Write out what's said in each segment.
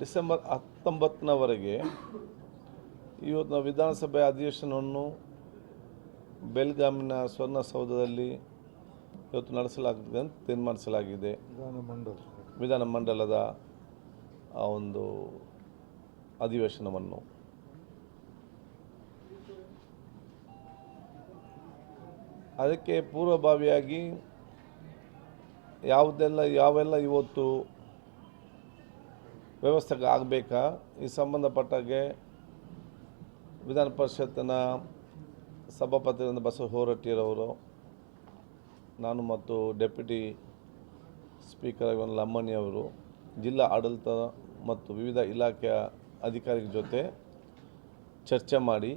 December ಹತ್ತೊಂಬತ್ತನವರೆಗೆ ಇವತ್ತು ನಾವು ವಿಧಾನಸಭೆ ಅಧಿವೇಶನವನ್ನು ಬೆಲ್ಗಾಮಿನ ಸ್ವರ್ಣಸೌಧದಲ್ಲಿ ಇವತ್ತು ನಡೆಸಲಾಗುತ್ತದೆ ಅಂತ ತೀರ್ಮಾನಿಸಲಾಗಿದೆ. ವಿಧಾನಮಂಡಲ ವಿಧಾನ ಮಂಡಲದ ಆ ಒಂದು ಅಧಿವೇಶನವನ್ನು. ಅದಕ್ಕೆ ಪೂರ್ವಭಾವಿಯಾಗಿ ಯಾವುದೆಲ್ಲ ಯಾವೆಲ್ಲ ಇವತ್ತು ವ್ಯವಸ್ಥೆ ಆಗಬೇಕಾ? ಈ ಸಂಬಂಧಪಟ್ಟಾಗೆ ವಿಧಾನ ಪರಿಷತ್ತಿನ ಸಭಾಪತಿಯಿಂದ ಬಸವ ಹೋರಟ್ಟಿಯರವರು ನಾನು ಮತ್ತು ಡೆಪ್ಯೂಟಿ ಸ್ಪೀಕರ್ ಲಮ್ಮಣಿಯವರು ಜಿಲ್ಲಾ ಆಡಳಿತ ಮತ್ತು ವಿವಿಧ ಇಲಾಖೆಯ ಅಧಿಕಾರಿಗಳ ಜೊತೆ ಚರ್ಚೆ ಮಾಡಿ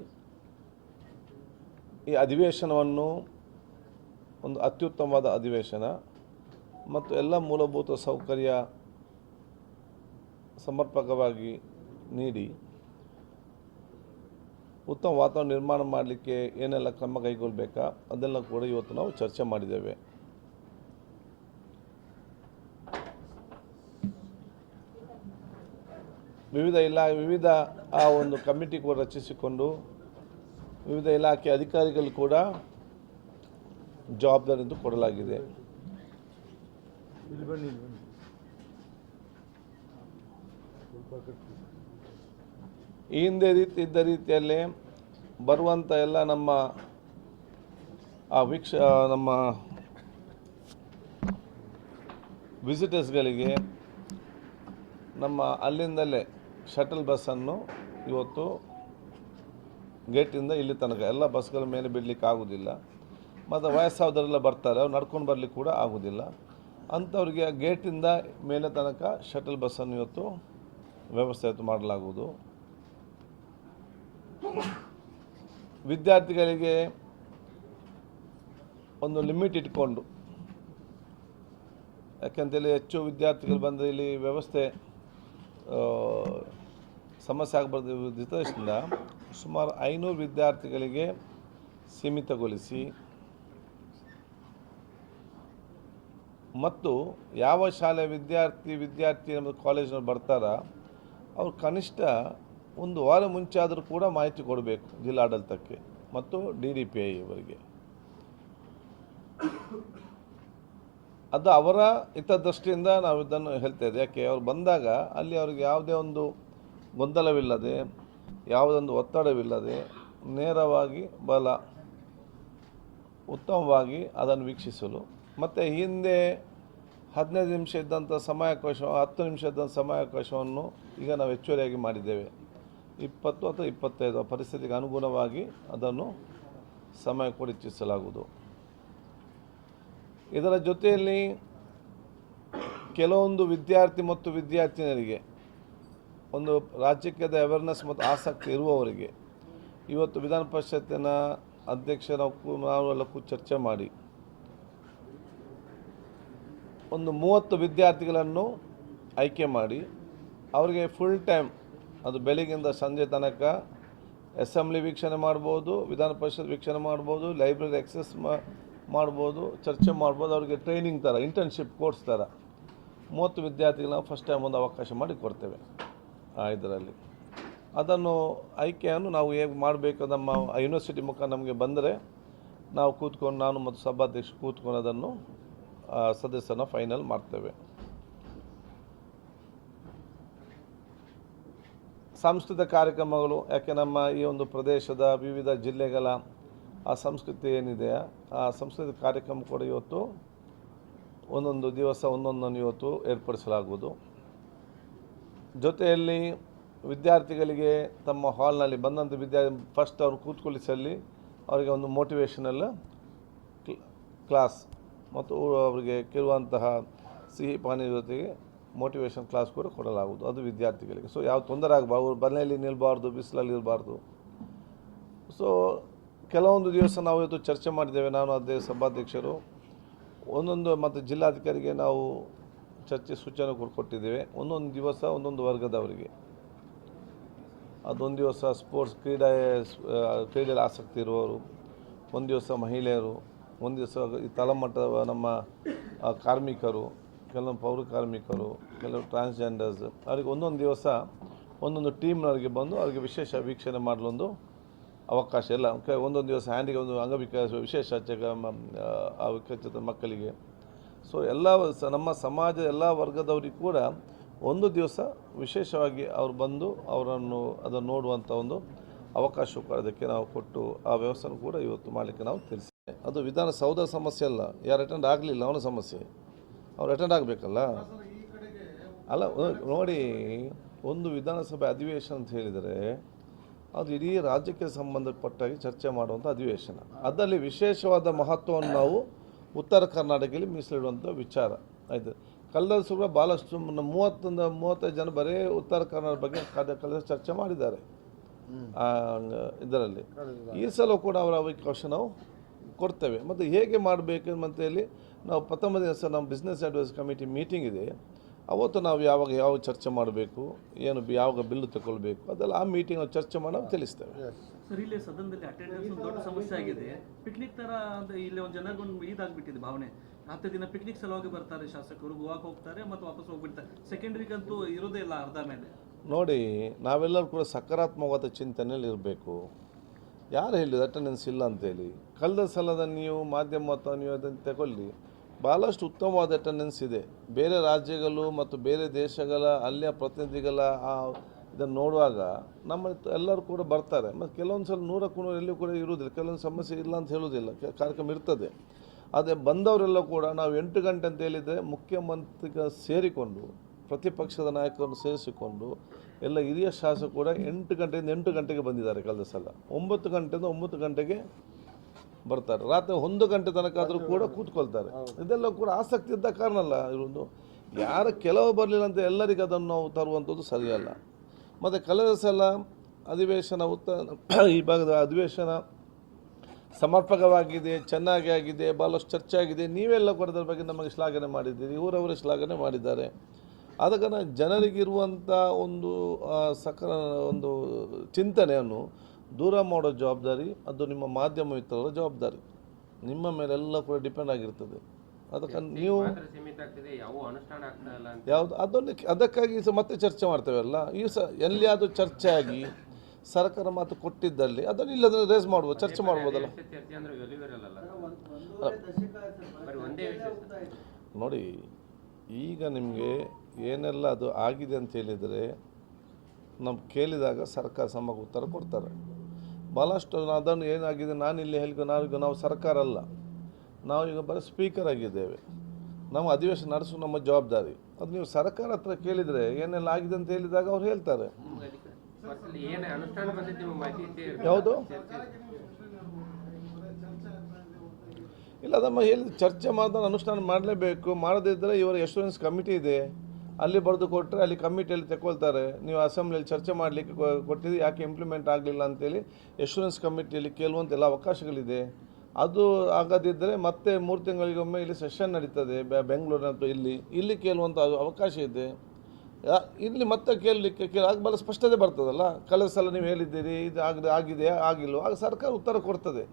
ಈ ಅಧಿವೇಶನವನ್ನು ಒಂದು ಅತ್ಯುತ್ತಮವಾದ ಅಧಿವೇಶನ ಮತ್ತು ಎಲ್ಲ ಮೂಲಭೂತ ಸೌಕರ್ಯ ಸಮರ್ಪಕವಾಗಿ ನೀಡಿ ಉತ್ತಮ ವಾತಾವರಣ ನಿರ್ಮಾಣ ಮಾಡಲಿಕ್ಕೆ ಏನೆಲ್ಲ ಕ್ರಮ ಕೈಗೊಳ್ಳಬೇಕಾ ಅದೆಲ್ಲ ಕೂಡ ಇವತ್ತು ನಾವು ಚರ್ಚೆ ಮಾಡಿದ್ದೇವೆ. ವಿವಿಧ ಇಲಾ, ವಿವಿಧ ಆ ಒಂದು ಕಮಿಟಿ ಕೂಡ ರಚಿಸಿಕೊಂಡು ವಿವಿಧ ಇಲಾಖೆ ಅಧಿಕಾರಿಗಳು ಕೂಡ ಜವಾಬ್ದಾರಿಯನ್ನು ಕೊಡಲಾಗಿದೆ ಇಲ್ಲಿ ಬನ್ನಿ ಇಲ್ಲಿ ಬನ್ನಿ ಸ್ವಲ್ಪ ಕಟ್ಟಿ ಈ ಹಿಂದೆ ರೀತಿ ಇದ್ದ ರೀತಿಯಲ್ಲಿ ಬರುವಂಥ ಎಲ್ಲ ನಮ್ಮ ಆ ವೀಕ್ಷ ನಮ್ಮ ವಿಸಿಟರ್ಸ್ಗಳಿಗೆ ನಮ್ಮ ಅಲ್ಲಿಂದಲೇ ಶಟಲ್ ಬಸ್ಸನ್ನು ಇವತ್ತು ಗೇಟಿಂದ ಇಲ್ಲಿ ತನಕ. ಎಲ್ಲ ಬಸ್ಗಳ ಮೇಲೆ ಬಿಡಲಿಕ್ಕೆ ಆಗೋದಿಲ್ಲ. ಮತ್ತು ವಯಸ್ಸಾದವರೆಲ್ಲ ಬರ್ತಾರೆ. ಅವ್ರು ನಡ್ಕೊಂಡು ಬರಲಿಕ್ಕೆ ಕೂಡ ಆಗೋದಿಲ್ಲ. ಅಂಥವ್ರಿಗೆ ಗೇಟಿಂದ ಮೇಲೆ ತನಕ ಶಟಲ್ ಬಸ್ಸನ್ನು ಇವತ್ತು ವ್ಯವಸ್ಥೆ ಮಾಡಲಾಗುವುದು. ವಿದ್ಯಾರ್ಥಿಗಳಿಗೆ ಒಂದು ಲಿಮಿಟ್ ಇಟ್ಕೊಂಡು, ಯಾಕೆಂತೇಳಿ ಹೆಚ್ಚು ವಿದ್ಯಾರ್ಥಿಗಳು ಬಂದರೆ ಇಲ್ಲಿ ವ್ಯವಸ್ಥೆ ಸಮಸ್ಯೆ ಆಗಬಾರ್ದು ಉದ್ದೇಶದಿಂದ ಸುಮಾರು ಐನೂರು ವಿದ್ಯಾರ್ಥಿಗಳಿಗೆ ಸೀಮಿತಗೊಳಿಸಿ, ಮತ್ತು ಯಾವ ಶಾಲೆ ವಿದ್ಯಾರ್ಥಿ ವಿದ್ಯಾರ್ಥಿ ನಮ್ಮ ಕಾಲೇಜಿನಲ್ಲಿ ಬರ್ತಾರ ಅವ್ರು ಕನಿಷ್ಠ ಒಂದು ವಾರ ಮುಂಚೆ ಆದರೂ ಕೂಡ ಮಾಹಿತಿ ಕೊಡಬೇಕು ಜಿಲ್ಲಾಡಳಿತಕ್ಕೆ ಮತ್ತು ಡಿ ಡಿ ಪಿ ಐ ಇವರಿಗೆ ಅದು ಅವರ ಹಿತದೃಷ್ಟಿಯಿಂದ ನಾವು ಇದನ್ನು ಹೇಳ್ತಾ ಯಾಕೆ? ಅವ್ರು ಬಂದಾಗ ಅಲ್ಲಿ ಅವ್ರಿಗೆ ಯಾವುದೇ ಒಂದು ಗೊಂದಲವಿಲ್ಲದೆ, ಯಾವುದೊಂದು ಒತ್ತಡವಿಲ್ಲದೆ ನೇರವಾಗಿ ಬಲ, ಉತ್ತಮವಾಗಿ ಅದನ್ನು ವೀಕ್ಷಿಸಲು. ಮತ್ತು ಹಿಂದೆ ಹದಿನೈದು ನಿಮಿಷ ಇದ್ದಂಥ ಸಮಯಾವಕಾಶ, ಹತ್ತು ನಿಮಿಷ ಇದ್ದಂಥ ಸಮಯಾವಕಾಶವನ್ನು ಈಗ ನಾವು ಹೆಚ್ಚುವರಿಯಾಗಿ ಮಾಡಿದ್ದೇವೆ. ಇಪ್ಪತ್ತು ಅಥವಾ ಇಪ್ಪತ್ತೈದು ಪರಿಸ್ಥಿತಿಗೆ ಅನುಗುಣವಾಗಿ ಅದನ್ನು ಸಮಯ ಕೂಡ ಹೆಚ್ಚಿಸಲಾಗುವುದು ಇದರ ಜೊತೆಯಲ್ಲಿ ಕೆಲವೊಂದು ವಿದ್ಯಾರ್ಥಿ ಮತ್ತು ವಿದ್ಯಾರ್ಥಿನಿಯರಿಗೆ, ಒಂದು ರಾಜಕೀಯದ ಅವೇರ್ನೆಸ್ ಮತ್ತು ಆಸಕ್ತಿ ಇರುವವರಿಗೆ ಇವತ್ತು ವಿಧಾನ ಪರಿಷತ್ತಿನ ಅಧ್ಯಕ್ಷರ ನಾವೆಲ್ಲಕ್ಕೂ ಚರ್ಚೆ ಮಾಡಿ ಒಂದು ಮೂವತ್ತು ವಿದ್ಯಾರ್ಥಿಗಳನ್ನು ಆಯ್ಕೆ ಮಾಡಿ ಅವರಿಗೆ ಫುಲ್ ಟೈಮ್ ಅದು ಬೆಳಗಿಂದ ಸಂಜೆ ತನಕ ಅಸೆಂಬ್ಲಿ ವೀಕ್ಷಣೆ ಮಾಡ್ಬೋದು, ವಿಧಾನ ಪರಿಷತ್ ವೀಕ್ಷಣೆ ಮಾಡ್ಬೋದು ಲೈಬ್ರರಿ ಆಕ್ಸೆಸ್ ಮಾಡ್ಬೋದು, ಚರ್ಚೆ ಮಾಡ್ಬೋದು, ಅವರಿಗೆ ಟ್ರೈನಿಂಗ್ ಥರ ಇಂಟರ್ನ್ಶಿಪ್ ಕೋರ್ಸ್ ಥರ ಮೂವತ್ತು ವಿದ್ಯಾರ್ಥಿಗಳನ್ನ ಫಸ್ಟ್ ಟೈಮ್ ಒಂದು ಅವಕಾಶ ಮಾಡಿ ಕೊಡ್ತೇವೆ ಇದರಲ್ಲಿ. ಅದನ್ನು ಆಯ್ಕೆಯನ್ನು ನಾವು ಹೇಗೆ ಮಾಡಬೇಕು ನಮ್ಮ ಯೂನಿವರ್ಸಿಟಿ ಮುಖ ನಮಗೆ ಬಂದರೆ ನಾವು ಕೂತ್ಕೊಂಡು ನಾನು ಮತ್ತು ಸಭಾಧ್ಯಕ್ಷ ಕೂತ್ಕೊಂಡು ಅದನ್ನು ಸದಸ್ಯನ ಫೈನಲ್ ಮಾಡ್ತೇವೆ. ಸಾಂಸ್ಕೃತಿಕ ಕಾರ್ಯಕ್ರಮಗಳು, ಯಾಕೆ ನಮ್ಮ ಈ ಒಂದು ಪ್ರದೇಶದ ವಿವಿಧ ಜಿಲ್ಲೆಗಳ ಆ ಸಂಸ್ಕೃತಿ ಏನಿದೆ, ಆ ಸಂಸ್ಕೃತಿಕ ಕಾರ್ಯಕ್ರಮ ಕೂಡ ಇವತ್ತು ಒಂದೊಂದು ದಿವಸ, ಒಂದೊಂದನ್ನು ಇವತ್ತು ಏರ್ಪಡಿಸಲಾಗುವುದು. ಜೊತೆಯಲ್ಲಿ ವಿದ್ಯಾರ್ಥಿಗಳಿಗೆ ತಮ್ಮ ಹಾಲ್ನಲ್ಲಿ ಬಂದಂಥ ವಿದ್ಯಾರ್ಥಿ ಫಸ್ಟ್ ಅವ್ರು ಕೂತ್ಕೊಳ್ಳಿಸಲ್ಲಿ ಅವರಿಗೆ ಒಂದು ಮೋಟಿವೇಶನಲ್ ಕ್ಲಾಸ್ ಮತ್ತು ಅವರಿಗೆ ಕೇಳುವಂತಹ ಸಿಹಿ ಪಾನೀಯ ಜೊತೆಗೆ ಮೋಟಿವೇಶನ್ ಕ್ಲಾಸ್ ಕೂಡ ಕೊಡಲಾಗುವುದು. ಅದು ವಿದ್ಯಾರ್ಥಿಗಳಿಗೆ. ಸೊ ಯಾವ ತೊಂದರೆ ಆಗಬಾರ್ದು, ಮನೆಯಲ್ಲಿ ನಿಲ್ಲಬಾರ್ದು ಬಿಸಿಲಲ್ಲಿ ಇರಬಾರ್ದು. ಸೊ ಕೆಲವೊಂದು ದಿವಸ ನಾವು ಇವತ್ತು ಚರ್ಚೆ ಮಾಡಿದ್ದೇವೆ. ನಾನು ಅದೇ ಸಭಾಧ್ಯಕ್ಷರು. ಒಂದೊಂದು ಮತ್ತು ಜಿಲ್ಲಾಧಿಕಾರಿಗೆ ನಾವು ಚರ್ಚೆ ಸೂಚನೆ ಕೊಟ್ಟಿದ್ದೇವೆ. ಒಂದೊಂದು ದಿವಸ, ಒಂದೊಂದು ವರ್ಗದವರಿಗೆ. ಅದೊಂದು ದಿವಸ ಸ್ಪೋರ್ಟ್ಸ್ ಕ್ರೀಡೆ, ಕ್ರೀಡೆಯಲ್ಲಿ ಆಸಕ್ತಿ ಇರುವವರು, ಒಂದು ದಿವಸ ಮಹಿಳೆಯರು, ಒಂದು ದಿವಸ ಈ ತಳಮಟ್ಟದ ನಮ್ಮ ಕಾರ್ಮಿಕರು ಕೆಲವು ಪೌರ ಕಾರ್ಮಿಕರು, ಕೆಲವು ಟ್ರಾನ್ಸ್ಜೆಂಡರ್ಸ್ ಅವರಿಗೆ ಒಂದೊಂದು ದಿವಸ ಒಂದೊಂದು ಟೀಮ್ನವರಿಗೆ ಬಂದು ಅವರಿಗೆ ವಿಶೇಷ ವೀಕ್ಷಣೆ ಮಾಡಲೊಂದು ಅವಕಾಶ ಇಲ್ಲ ಒಂದೊಂದು ದಿವಸ ಹ್ಯಾಂಡಿಗೆ ಒಂದು ಅಂಗವಿಕಾಸ ವಿಶೇಷ ವಿಕಚಿತ ಮಕ್ಕಳಿಗೆ. ಸೊ ಎಲ್ಲ ನಮ್ಮ ಸಮಾಜದ ಎಲ್ಲ ವರ್ಗದವರಿಗೂ ಕೂಡ ಒಂದು ದಿವಸ ವಿಶೇಷವಾಗಿ ಅವರು ಬಂದು ಅವರನ್ನು ಅದನ್ನು ನೋಡುವಂಥ ಒಂದು ಅವಕಾಶ ಕೂಡ ಅದಕ್ಕೆ ನಾವು ಕೊಟ್ಟು ಆ ವ್ಯವಸ್ಥೆ ಕೂಡ ಇವತ್ತು ಮಾಡಲಿಕ್ಕೆ ನಾವು ತಿಳಿಸ್ತೇವೆ ಅದು ವಿಧಾನಸೌಧ ಸಮಸ್ಯೆ ಅಲ್ಲ. ಯಾರು ಅಟೆಂಡ್ ಆಗಲಿಲ್ಲ ಅವನ ಸಮಸ್ಯೆ. ಅವ್ರು ಅಟೆಂಡ್ ಆಗಬೇಕಲ್ಲ? ಅಲ್ಲ ನೋಡಿ, ಒಂದು ವಿಧಾನಸಭೆ ಅಧಿವೇಶನ ಅಂತ ಹೇಳಿದರೆ, ಅದು ಇಡೀ ರಾಜ್ಯಕ್ಕೆ ಸಂಬಂಧಪಟ್ಟಾಗಿ ಚರ್ಚೆ ಮಾಡುವಂಥ ಅಧಿವೇಶನ. ಅದರಲ್ಲಿ ವಿಶೇಷವಾದ ಮಹತ್ವವನ್ನು ನಾವು ಉತ್ತರ ಕರ್ನಾಟಕದಲ್ಲಿ ಮೀಸಲಿಡುವಂಥ ವಿಚಾರ. ಆಯಿತು. ಕಳೆದ ಸುಗ್ರ ಭಾಳಷ್ಟು ಮೂವತ್ತೊಂದು, ಮೂವತ್ತೈದು ಜನ ಬರೀ ಉತ್ತರ ಕರ್ನಾಟಕ ಬಗ್ಗೆ ಕಳೆದ ಚರ್ಚೆ ಮಾಡಿದ್ದಾರೆ. ಇದರಲ್ಲಿ. ಈ ಸಲ ಕೂಡ ಅವರ ಅವಕಾಶ ನಾವು ಕೊಡ್ತೇವೆ. ಮತ್ತು ಹೇಗೆ ಮಾಡಬೇಕು ಅಂತೇಳಿ ನಾವು ಪ್ರಥಮ ದಿವಸ ನಮ್ಮ ಬಿಸ್ನೆಸ್ ಅಡ್ವೈಸ್ ಕಮಿಟಿ ಮೀಟಿಂಗ್ ಇದೆ. ಅವತ್ತು ನಾವು ಯಾವಾಗ ಯಾವ ಚರ್ಚೆ ಮಾಡಬೇಕು ಏನು ಬಿ- ಯಾವಾಗ ಬಿಲ್ ತಗೊಳ್ಬೇಕು ಅದೆಲ್ಲ ಆ ಮೀಟಿಂಗ್ ಚರ್ಚೆ ಮಾಡಿ ನಾವು ತಿಳಿಸ್ತೇವೆ. ಸರ್ ಇಲ್ಲಿ ಸದನದಲ್ಲಿ ಅಟೆಂಡೆನ್ಸ್ ಒಂದು ದೊಡ್ಡ ಸಮಸ್ಯೆ ಆಗಿದೆ. ಪಿಕ್ನಿಕ್ ಥರ ಅಂತ ಇಲ್ಲಿ ಒಂದು ಜನಗೊಂದು ಇದಾಗ್ಬಿಟ್ಟಿದೆ ಭಾವನೆ. ಹತ್ತು ದಿನ ಪಿಕ್ನಿಕ್ ಸಲುವಾಗಿ ಬರ್ತಾರೆ ಶಾಸಕರು ಗೋವಾಕ್ಕೆ ಹೋಗ್ತಾರೆ ಮತ್ತು ವಾಪಸ್ ಹೋಗ್ಬಿಡ್ತಾರೆ. ಸೆಕೆಂಡ್ರಿಗಂತೂ ಇರೋದೇ ಇಲ್ಲ ಅರ್ಧ ಮೇಲೆ. ನೋಡಿ ನಾವೆಲ್ಲರೂ ಕೂಡ ಸಕಾರಾತ್ಮಕವಾದ ಚಿಂತನೆಯಲ್ಲಿ ಇರಬೇಕು. ಯಾರು ಹೇಳಿದ್ರು ಅಟೆಂಡೆನ್ಸ್ ಇಲ್ಲ ಅಂತೇಳಿ ಕಳೆದ ಸಲದ ನೀವು ಮಾಧ್ಯಮ ಅಥವಾ ನೀವು ಅದನ್ನು ತಗೊಳ್ಳಿ. ಭಾಳಷ್ಟು ಉತ್ತಮವಾದ ಅಟೆಂಡೆನ್ಸ್ ಇದೆ. ಬೇರೆ ರಾಜ್ಯಗಳು ಮತ್ತು ಬೇರೆ ದೇಶಗಳ ಅಲ್ಲಿಯ ಪ್ರತಿನಿಧಿಗಳ ಆ ಇದನ್ನು ನೋಡುವಾಗ ನಮ್ಮ ಎಲ್ಲರೂ ಕೂಡ ಬರ್ತಾರೆ. ಮತ್ತು ಕೆಲವೊಂದು ಸಲ ನೂರಕ್ಕೂ ನೂರು ಎಲ್ಲೂ ಕೂಡ ಇರುವುದಿಲ್ಲ. ಕೆಲವೊಂದು ಸಮಸ್ಯೆ ಇಲ್ಲ ಅಂತ ಹೇಳುವುದಿಲ್ಲ. ಕಾರ್ಯಕ್ರಮ ಇರ್ತದೆ. ಆದರೆ ಬಂದವರೆಲ್ಲ ಕೂಡ ನಾವು ಎಂಟು ಗಂಟೆ ಅಂತ ಹೇಳಿದರೆ ಮುಖ್ಯಮಂತ್ರಿಗ ಸೇರಿಕೊಂಡು, ಪ್ರತಿಪಕ್ಷದ ನಾಯಕರನ್ನು ಸೇರಿಸಿಕೊಂಡು ಎಲ್ಲ ಹಿರಿಯ ಶಾಸಕ ಕೂಡ ಎಂಟು ಗಂಟೆಯಿಂದ ಎಂಟು ಗಂಟೆಗೆ ಬಂದಿದ್ದಾರೆ ಕಳೆದ ಸಲ. ಒಂಬತ್ತು ಗಂಟೆಯಿಂದ ಒಂಬತ್ತು ಗಂಟೆಗೆ ಬರ್ತಾರೆ. ರಾತ್ರಿ ಒಂದು ಗಂಟೆ ತನಕ ಆದರೂ ಕೂಡ ಕೂತ್ಕೊಳ್ತಾರೆ. ಇದೆಲ್ಲ ಕೂಡ ಆಸಕ್ತಿ ಇದ್ದ ಕಾರಣ ಅಲ್ಲ ಇರೋದು ಯಾರು ಕೆಲವು ಬರಲಿಲ್ಲ ಅಂತ ಎಲ್ಲರಿಗೂ ಅದನ್ನು ನಾವು ತರುವಂಥದ್ದು ಸರಿಯಲ್ಲ. ಮತ್ತು ಕಳೆದ ಸಲ ಅಧಿವೇಶನ ಉತ್ತ ಈ ಭಾಗದ ಅಧಿವೇಶನ ಸಮರ್ಪಕವಾಗಿದೆ ಚೆನ್ನಾಗಿ ಆಗಿದೆ ಭಾಳಷ್ಟು ಚರ್ಚೆ ಆಗಿದೆ. ನೀವೆಲ್ಲ ಕೂಡ ಅದರ ಬಗ್ಗೆ ನಮಗೆ ಶ್ಲಾಘನೆ ಮಾಡಿದ್ದೀರಿ. ಊರವರು ಶ್ಲಾಘನೆ ಮಾಡಿದ್ದಾರೆ. ಆದ ಕಾರಣ ಜನರಿಗಿರುವಂಥ ಒಂದು ಸಕಲ ಸಕ ಒಂದು ಚಿಂತನೆಯನ್ನು ದೂರ ಮಾಡೋ ಜವಾಬ್ದಾರಿ ಅದು ನಿಮ್ಮ ಮಾಧ್ಯಮ ಮಿತ್ರರ ಜವಾಬ್ದಾರಿ. ನಿಮ್ಮ ಮೇಲೆಲ್ಲ ಕೂಡ ಡಿಪೆಂಡ್ ಆಗಿರ್ತದೆ. ಅದಕ್ಕೆ ನೀವು ಮಾತ್ರ ಸೀಮಿತ ಆಗ್ತಿದೆ ಯಾವ ಅನುಷ್ಠಾನ ಆಗ್ತಾ ಇಲ್ಲ ಯಾವುದು ಅದನ್ನು ಅದಕ್ಕಾಗಿ ಸ ಮತ್ತೆ ಚರ್ಚೆ ಮಾಡ್ತೇವಲ್ಲ ಈ ಸ ಅದು ಚರ್ಚೆ ಆಗಿ ಸರ್ಕಾರ ಮಾತು ಕೊಟ್ಟಿದ್ದಲ್ಲಿ ಅದನ್ನು ಇಲ್ಲದ್ರೆ ರೇಸ್ ಮಾಡ್ಬೋದು ಚರ್ಚೆ ಮಾಡ್ಬೋದಲ್ಲ. ನೋಡಿ ಈಗ ನಿಮಗೆ ಏನೆಲ್ಲ ಅದು ಆಗಿದೆ ಅಂತ ಹೇಳಿದರೆ ನಾವು ಕೇಳಿದಾಗ ಸರ್ಕಾರ ಸಮಗ ಉತ್ತರ ಕೊಡ್ತಾರೆ. ಭಾಳಷ್ಟು ಅದನ್ನು ಏನಾಗಿದೆ ನಾನು ಇಲ್ಲಿ ಹೇಳಿಕೊ ನಾವು ನಾವು ಸರ್ಕಾರ ಅಲ್ಲ. ನಾವು ಈಗ ಬರೀ ಸ್ಪೀಕರ್ ಆಗಿದ್ದೇವೆ. ನಾವು ಅಧಿವೇಶನ ನಡೆಸೋ ನಮ್ಮ ಜವಾಬ್ದಾರಿ. ಅದು ನೀವು ಸರ್ಕಾರ ಹತ್ರ ಕೇಳಿದರೆ ಏನೆಲ್ಲ ಆಗಿದೆ ಅಂತ ಹೇಳಿದಾಗ ಅವ್ರು ಹೇಳ್ತಾರೆ. ಯಾವುದು? ಇಲ್ಲ ಅದಮ್ಮ ಹೇಳಿ ಚರ್ಚೆ ಮಾಡಿದ್ರೆ ಅನುಷ್ಠಾನ ಮಾಡಲೇಬೇಕು. ಮಾಡದಿದ್ದರೆ ಇವರ ಎಷ್ಟೊನ್ಸ್ ಕಮಿಟಿ ಇದೆ. ಅಲ್ಲಿ ಬರೆದು ಕೊಟ್ಟರೆ ಅಲ್ಲಿ ಕಮಿಟಿಯಲ್ಲಿ ತಗೊಳ್ತಾರೆ ನೀವು ಅಸೆಂಬ್ಲಿಯಲ್ಲಿ ಚರ್ಚೆ ಮಾಡಲಿಕ್ಕೆ ಕೊಟ್ಟಿದ್ದು ಯಾಕೆ ಇಂಪ್ಲಿಮೆಂಟ್ ಆಗಲಿಲ್ಲ ಅಂತೇಳಿ ಎಶೂರೆನ್ಸ್ ಕಮಿಟಿಯಲ್ಲಿ ಕೇಳುವಂಥ ಎಲ್ಲ ಅವಕಾಶಗಳಿದೆ. ಅದು ಆಗದಿದ್ದರೆ ಮತ್ತೆ ಮೂರು ತಿಂಗಳಿಗೊಮ್ಮೆ ಇಲ್ಲಿ ಸೆಷನ್ ನಡೀತದೆ ಬೆಂಗಳೂರಿನ ಬೆಂಗಳೂರಿನಂತೂ ಇಲ್ಲಿ. ಇಲ್ಲಿ ಕೇಳುವಂಥ ಅವಕಾಶ ಇದೆ. ಇಲ್ಲಿ ಮತ್ತೆ ಕೇಳಲಿಕ್ಕೆ ಕೇಳ, ಆಗ ಬಹಳ ಸ್ಪಷ್ಟತೆ ಬರ್ತದಲ್ಲ? ಕಳೆದ ಸಲ ನೀವು ಹೇಳಿದ್ದೀರಿ, ಇದು ಆಗದೆ ಆಗಿದೆ, ಆಗಿಲ್ವೋ? ಆಗ ಸರ್ಕಾರ ಉತ್ತರ ಕೊಡ್ತದೆ.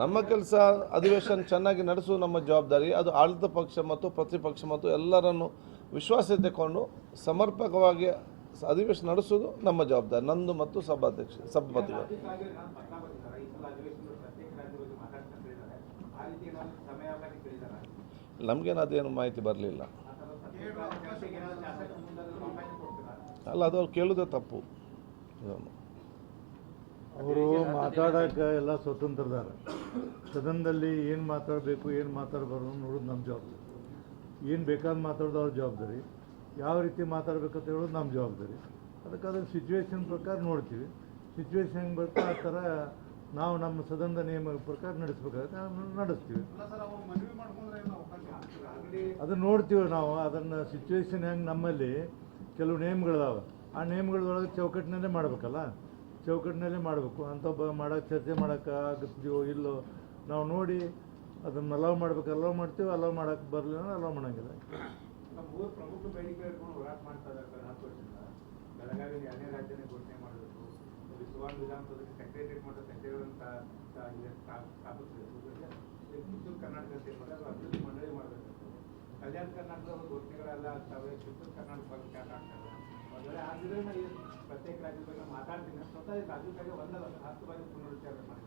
ನಮ್ಮ ಕೆಲಸ ಅಧಿವೇಶನ ಚೆನ್ನಾಗಿ ನಡೆಸುವ ನಮ್ಮ ಜವಾಬ್ದಾರಿ, ಅದು ಆಡಳಿತ ಪಕ್ಷ ಮತ್ತು ಪ್ರತಿಪಕ್ಷ ಮತ್ತು ಎಲ್ಲರನ್ನು ವಿಶ್ವಾಸ ತಗೊಂಡು ಸಮರ್ಪಕವಾಗಿ ಅಧಿವೇಶನ ನಡೆಸೋದು ನಮ್ಮ ಜವಾಬ್ದಾರಿ. ನಂದು ಮತ್ತು ಸಭಾಧ್ಯಕ್ಷ ಸಭಾಪತಿಗಳು. ನಮಗೇನು ಅದೇನು ಮಾಹಿತಿ ಬರಲಿಲ್ಲ. ಅಲ್ಲ, ಅದು ಅವ್ರು ಕೇಳೋದೇ ತಪ್ಪು. ಅವರು ಮಾತಾಡೋಕೆ ಎಲ್ಲ ಸ್ವತಂತ್ರದಾರ ಸದನದಲ್ಲಿ ಏನು ಮಾತಾಡಬೇಕು, ಏನು ಮಾತಾಡಬಾರ್ದು ನೋಡೋದು ನಮ್ಮ ಜವಾಬ್ದಾರಿ. ಏನು ಬೇಕಾದ ಮಾತಾಡೋದು ಅವ್ರ ಜವಾಬ್ದಾರಿ. ಯಾವ ರೀತಿ ಮಾತಾಡ್ಬೇಕಂತ ಹೇಳೋದು ನಮ್ಮ ಜವಾಬ್ದಾರಿ. ಅದಕ್ಕೆ ಅದನ್ನು ಸಿಚುವೇಶನ್ ಪ್ರಕಾರ ನೋಡ್ತೀವಿ. ಸಿಚುವೇಶನ್ ಹೆಂಗೆ ಬರ್ತಾ ಆ ಥರ ನಾವು ನಮ್ಮ ಸದನದ ನಿಯಮ ಪ್ರಕಾರ ನಡೆಸ್ಬೇಕಾಗುತ್ತೆ ನಡೆಸ್ತೀವಿ. ಅದನ್ನು ನೋಡ್ತೀವಿ ನಾವು, ಅದನ್ನು ಸಿಚುವೇಶನ್ ಹೆಂಗೆ ನಮ್ಮಲ್ಲಿ ಕೆಲವು ನೇಮ್ಗಳಿದಾವೆ ಆ ನೇಮ್ಗಳೊಳಗೆ ಚೌಕಟ್ಟಿನಲ್ಲೇ ಮಾಡಬೇಕಲ್ಲ? ಚೌಕಟ್ಟಿನಲ್ಲೇ ಮಾಡಬೇಕು. ಅಂತ ಮಾಡೋಕ್ಕೆ ಚರ್ಚೆ ಮಾಡೋಕ್ಕೆ ಆಗತ್ತೀವೋ ಇಲ್ಲೋ, ನಾವು ನೋಡಿ ಅದನ್ನು ಅಲೋ ಮಾಡ್ಬೇಕು ಅಲೋ ಮಾಡ್ತೀವಿ ಅಲೋ ಮಾಡೋಕ್ಕೆ ಬರಲಿಲ್ಲ ಅಲೌ ಮಾಡೋಂಗಿಲ್ಲ. ಮೂರು ಪ್ರಮುಖ ಮಾಡ್ತಾ ಇದ್ದಾರೆ ರಾಜ್ಯನೇ ಘೋಷಣೆ ಮಾಡಬೇಕು ಮಾಡೋ ಮಂಡಳಿ ಮಾಡಬೇಕು ಕಲ್ಯಾಣ ಕರ್ನಾಟಕದ ಘೋಷಣೆಗಳೆಲ್ಲ ಪ್ರತ್ಯೇಕ ರಾಜ್ಯದ ಬಗ್ಗೆ ಮಾತಾಡ್ತೀನಿ. ಸ್ವತಃ ಈ ರಾಜ್ಯದ ಬಗ್ಗೆ ಒಂದಲ್ಲ, ಒಂದು ಹತ್ತು ಬಾರಿ ಪುನರುಚ್ಚಾರ ಮಾಡಿದ್ದಾರೆ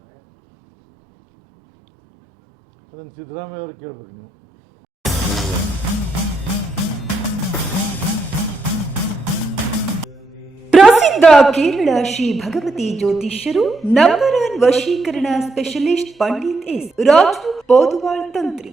ಅದನ್ನು ಸಿದ್ದರಾಮಯ್ಯ ಅವ್ರು ಕೇಳ್ಬೇಕು ನೀವು ಪ್ರಸಿದ್ಧ ಕೇರಳ ಶ್ರೀ ಭಗವತಿ ಜ್ಯೋತಿಷ್ಯರು ನಂಬರ್ ಒನ್ ವಶೀಕರಣ ಸ್ಪೆಷಲಿಸ್ಟ್ ಪಂಡಿತ್ ಎಸ್ ರಾಜು ಪೋದುವಾಳ್ ತಂತ್ರಿ